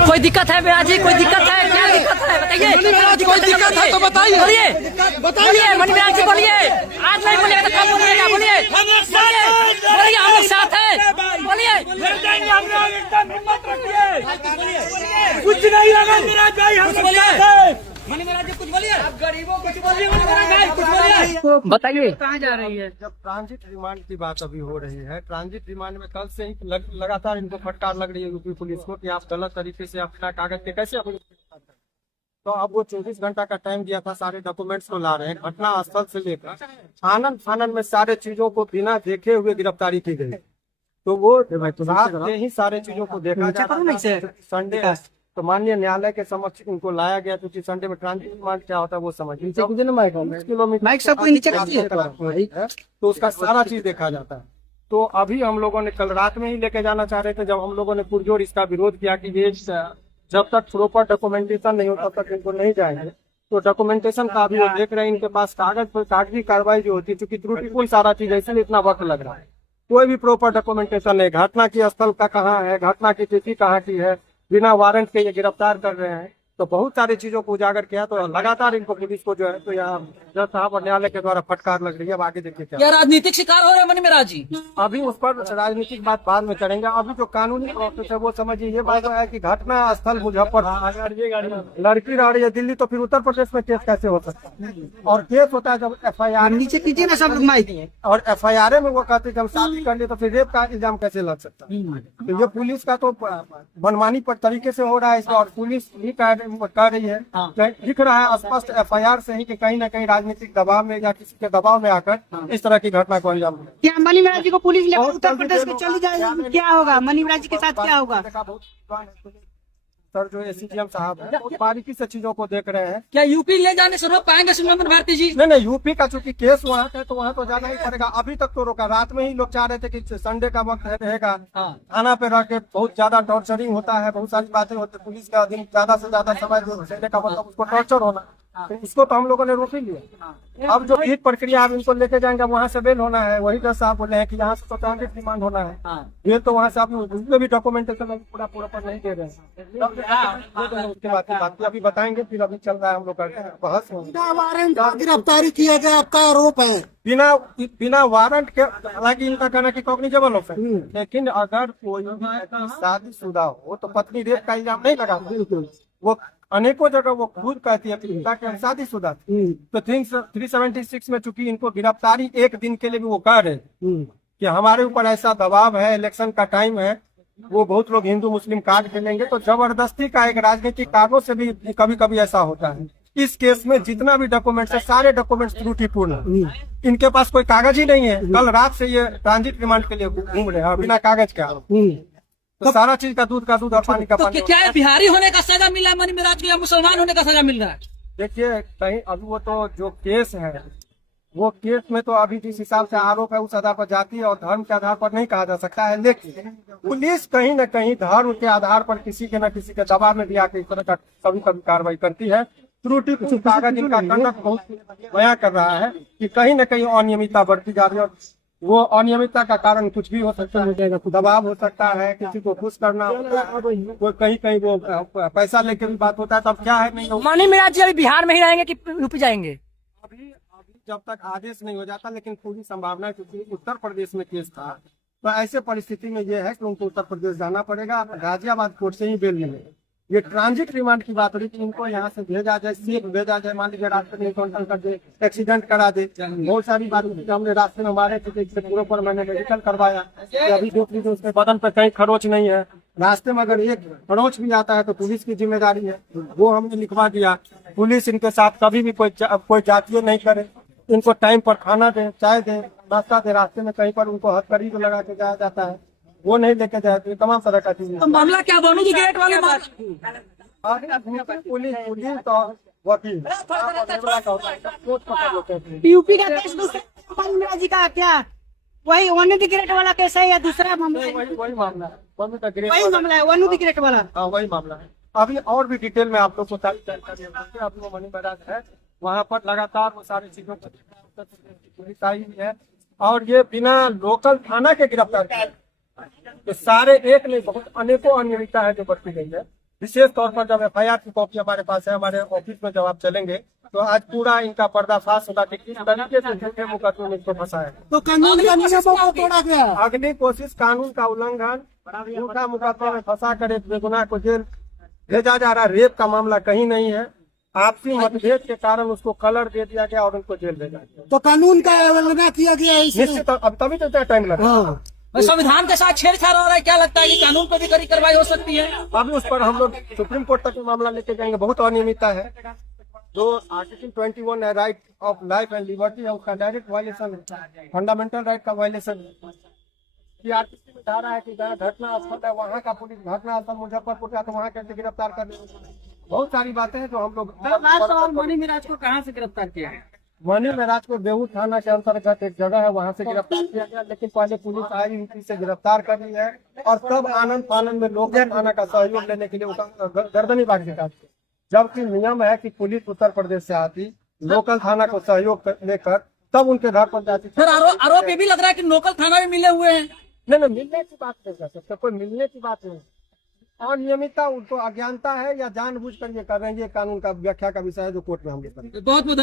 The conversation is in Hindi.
कोई दिक्कत है मेरा जी? कोई दिक्कत है? क्या दिक्कत है बताइए? कोई दिक्कत है तो बताइए। बोलिए मनी महाराज जी बोलिए। आज नहीं बोलिएगा तो कब बोलिएगा? बोलिए बोलिए, हम लोग साथ हैं। बोलिए कुछ नहीं होगा महाराज भाई, हम सब साथ हैं। मनी महाराज जी कुछ बोलिए। आप गरीबों को कुछ बोलिए मनी महाराज भाई, कुछ बोलिए। बताइए कहाँ जा रही है? जब ट्रांजिट रिमांड की बात अभी हो रही है, ट्रांजिट रिमांड में कल से ही लगातार इनको फटकार लग रही है यूपी पुलिस को कि आप गलत तरीके से अपना कागज के कैसे अपने। तो अब वो 24 घंटा का टाइम दिया था, सारे डॉक्यूमेंट्स को ला रहे हैं। घटना स्थल से लेकर आनंद फानंद में सारे चीजों को बिना देखे हुए गिरफ्तारी की गई। तो वो रात से ही सारे चीजों को देखा जा रहा है। संडे तो माननीय न्यायालय के समक्ष इनको लाया गया, क्योंकि संडे में ट्रांजिट रिमांड क्या होता है वो समझिए। तो उसका सारा चीज देखा जाता है। तो अभी हम लोगों ने कल रात में ही लेके जाना चाह रहे थे, जब हम लोगों ने पुरजोर इसका विरोध किया कि ये जब तक प्रॉपर डॉक्यूमेंटेशन नहीं होता तब तक इनको नहीं जाएंगे। तो डॉक्यूमेंटेशन का अभी वो देख रहे हैं, इनके पास कागज पर कागजी कार्रवाई जो होती है, क्योंकि त्रुटिपूर्ण सारा चीज है, इसलिए इतना वक्त लग रहा है। कोई भी प्रॉपर डॉक्यूमेंटेशन नहीं, घटना की स्थल का कहाँ है, घटना की तिथि कहाँ की है, बिना वारंट के ये गिरफ्तार कर रहे हैं। तो बहुत सारी चीजों को उजागर किया। तो लगातार इनको पुलिस को जो है तो यहाँ जज साहब और न्यायालय के द्वारा फटकार लग रही है। अब आगे देखिए क्या राजनीतिक शिकार हो रहे हैं मनी महाराज जी? अभी उस पर राजनीतिक बात बाद में करेंगे। अभी जो कानूनी प्रोसेस है वो समझिए। ये बात है कि घटना स्थल मुजफ्फरपुर, लड़की रह रही है दिल्ली, तो फिर उत्तर प्रदेश में केस कैसे हो सकता है? और केस होता है जब FIR नीचे कीजिए ना सब लोग माइक, और FIR में वो कहते हैं जब शादी कर लिए तो फिर रेप का इल्जाम कैसे लग सकता है? तो ये पुलिस का तो मनमानी पर तरीके से हो रहा है इसमें, और पुलिस भी कह रही है, दिख रहा है स्पष्ट FIR से ही कि कहीं ना कहीं राजनीतिक दबाव में या किसी के दबाव में आकर इस तरह की घटना को अंजाम दिया। क्या मनी महाराज जी को पुलिस लेकर उत्तर प्रदेश में चली जाएगी? क्या होगा मनी महाराज जी के साथ? क्या होगा सर? जो SCGM साहब है बहुत बारीकी से चीजों को देख रहे हैं। क्या यूपी ले जाने से रोक पाएंगे सुमन भारती जी? नहीं, यूपी का चूंकि केस वहाँ का है तो वहाँ तो जाना ही पड़ेगा। अभी तक तो रोका, रात में ही लोग चाह रहे थे कि संडे का वक्त रहेगा, थाना पे रह के बहुत ज्यादा टॉर्चरिंग होता है, बहुत सारी बातें होती है। पुलिस का दिन ज्यादा से ज्यादा समय जो संडे का मतलब उसको टॉर्चर होना, तो इसको तो हम लोगों ने रोक ही लिया। अब जो ईद प्रक्रिया आप इनको लेके जाएंगे, वहाँ से बेल होना है। वही जज साहब बोले हैं कि यहाँ से तो ट्रांजिट रिमांड होना है। ये तो वहाँ से आप उसमें भी डॉक्यूमेंटेशन पूरा पर नहीं दे रहे हैं। उसके बाद की बात अभी बताएंगे। फिर अभी चल रहा है हम लोग का बहस। गिरफ्तारी किया गया आपका आरोप है बिना वारंट के। हालांकि इनका कहना कि कॉग्निजेबल ऑफेंस, लेकिन अगर कोई शादीशुदा हो तो पत्नी रेप का इल्जाम नहीं लगा। वो अनेकों जगह वो खुद कहती है कि शादीशुदा थी। तो 376 में चूंकि इनको गिरफ्तारी एक दिन के लिए भी वो कह रहे कि हमारे ऊपर ऐसा दबाव है, इलेक्शन का टाइम है, वो बहुत लोग हिंदू मुस्लिम कार्ड खेलेंगे। तो जबरदस्ती का एक राजनीतिक कारणों से भी कभी कभी ऐसा होता है। इस केस में जितना भी डॉक्यूमेंट्स है सारे डॉक्यूमेंट्स त्रुटिपूर्ण है। इनके पास कोई कागज ही नहीं है। कल रात से ये ट्रांजिट रिमांड के लिए घूम रहे हैं बिना कागज के। तो सारा चीज का दूध और पानी का पानी। तो क्या है, बिहारी होने का सजा मिला मनी महाराज को या मुसलमान होने का सजा मिल रहा है? देखिए कहीं अभी वो तो जो केस है वो केस में तो अभी जिस हिसाब से आरोप है उस आधार पर जाति और धर्म के आधार पर नहीं कहा जा सकता है। लेकिन पुलिस कहीं न कहीं धर्म के आधार पर किसी के न किसी के दबाव में भी आकर इस तरह का कभी कभी कार्रवाई करती है। त्रुटि कागज इनका कंडक्ट बहुत बयां कर रहा है कि कहीं न कहीं अनियमितता बढ़ती जा रही है। और वो अनियमितता का कारण कुछ भी हो सकता है, दबाव हो सकता है, किसी को खुश करना होता है, वो कहीं वो पैसा लेके भी बात होता है। तब क्या है, नहीं मनी महाराज जी अभी बिहार में ही रहेंगे कि यूपी जाएंगे? अभी जब तक आदेश नहीं हो जाता, लेकिन पूरी संभावना है क्योंकि उत्तर प्रदेश में केस था। तो ऐसे परिस्थिति में ये है कि उनको उत्तर प्रदेश जाना पड़ेगा। गाजियाबाद कोर्ट से ही बेल मिलेगी। ये ट्रांजिट रिमांड की बात हो रही थी, इनको यहाँ से भेजा जाए, सेफ भेजा जाए। मान लीजिए रास्ते में एनकाउंटर कर दे, एक्सीडेंट करा दे, बहुत सारी बातें हमने रास्ते में मारे थे, इससे पूरे पर मैंने मेडिकल करवाया। अभी देख लीजिए उसके बदन पर कहीं खरोच नहीं है। रास्ते में अगर एक खरोच भी आता है तो पुलिस की जिम्मेदारी है, वो हमने लिखवा दिया। पुलिस इनके साथ कभी भी कोई जातीय नहीं करे। इनको टाइम पर खाना दे, चाय दे, नाश्ता दे। रास्ते में कहीं पर उनको हथकड़ी लगा के जाया जाता है, वो नहीं लेके जाए। तो तमाम तरह का चीज। तो मामला क्या बनू की गेट वाले पुलिस तो वकील यूपी का केस दूसरा मनी महाराज जी का क्या वही वन द ग्रेट वाला केस है या दूसरा मामला है? वही मामला है, वही मामला है वन द ग्रेट वाला। हाँ वही मामला है। अभी और भी डिटेल में आप लोग को सारी जानकारी है। अभी वो मनी महाराज है वहाँ पर लगातार वो सारी चीजों को पुलिस आई हुई है। और ये बिना लोकल थाना के गिरफ्तार किए तो सारे एक नहीं बहुत अनेकों अनियमितता है जो बरती गई है। विशेष तौर पर जब FIR की कॉपी हमारे पास है, हमारे ऑफिस में जब आप चलेंगे तो आज पूरा इनका पर्दाफाश होगा कि किस तरीके से झूठे मुकदमे में इसको फंसाया है। तो कानून के नियमों को तोड़ा गया। अग्नि कोशिश, कानून का उल्लंघन, झूठा मुकदमा में फंसा कर एक बेगुनाह को जेल भेजा जा रहा। रेप का मामला कहीं नहीं है, आपसी मतभेद के कारण उसको कलर दे दिया गया और उनको जेल भेजा गया। तो कानून का अवहेलना किया गया है इसमें। निश्चित, अब तभी तो इतना टाइम लगा। हाँ। संविधान के साथ छेड़छाड़ हो रहा है, क्या लगता है कि कानून पर भी कड़ी कार्रवाई हो सकती है? अभी उस पर हम लोग सुप्रीम कोर्ट तक मामला लेके जाएंगे। बहुत अनियमितता है। जो आर्टिकल 21 है, right of life and liberty है, उसका डायरेक्ट वायलेशन है, फंडामेंटल राइट का वायलेशन है। CRPC में धारा है कि जहाँ घटना स्थल है वहाँ का पुलिस, घटना स्थल मुजफ्फरपुर का तो वहाँ कैसे गिरफ्तार कर लेंगे। बहुत सारी बातें हैं जो हम लोग। मनी मिराज को कहाँ से गिरफ्तार किया है? मनी महराज को बेहू थाना के अंतर्गत एक जगह है, वहाँ से गिरफ्तार किया गया। लेकिन पहले पुलिस आई, यूपी से गिरफ्तार कर ली है और तब आनंद फानंद में लोकल थाना का सहयोग लेने के लिए उसका गर्दनी बांध के काट दिया। जबकि नियम है कि पुलिस उत्तर प्रदेश से आती, लोकल थाना को सहयोग लेकर तब उनके घर पर जाती। फिर आरोप ये भी लग रहा है कि लोकल थाना में मिले हुए हैं। नहीं, मिलने की बात नहीं कर सकते, कोई मिलने की बात नहीं। अनियमितता, उनको अज्ञानता है या जानबूझकर ये कर रहे हैं, ये कानून का व्याख्या का विषय है जो कोर्ट में हम लोग करेंगे। बहुत बहुत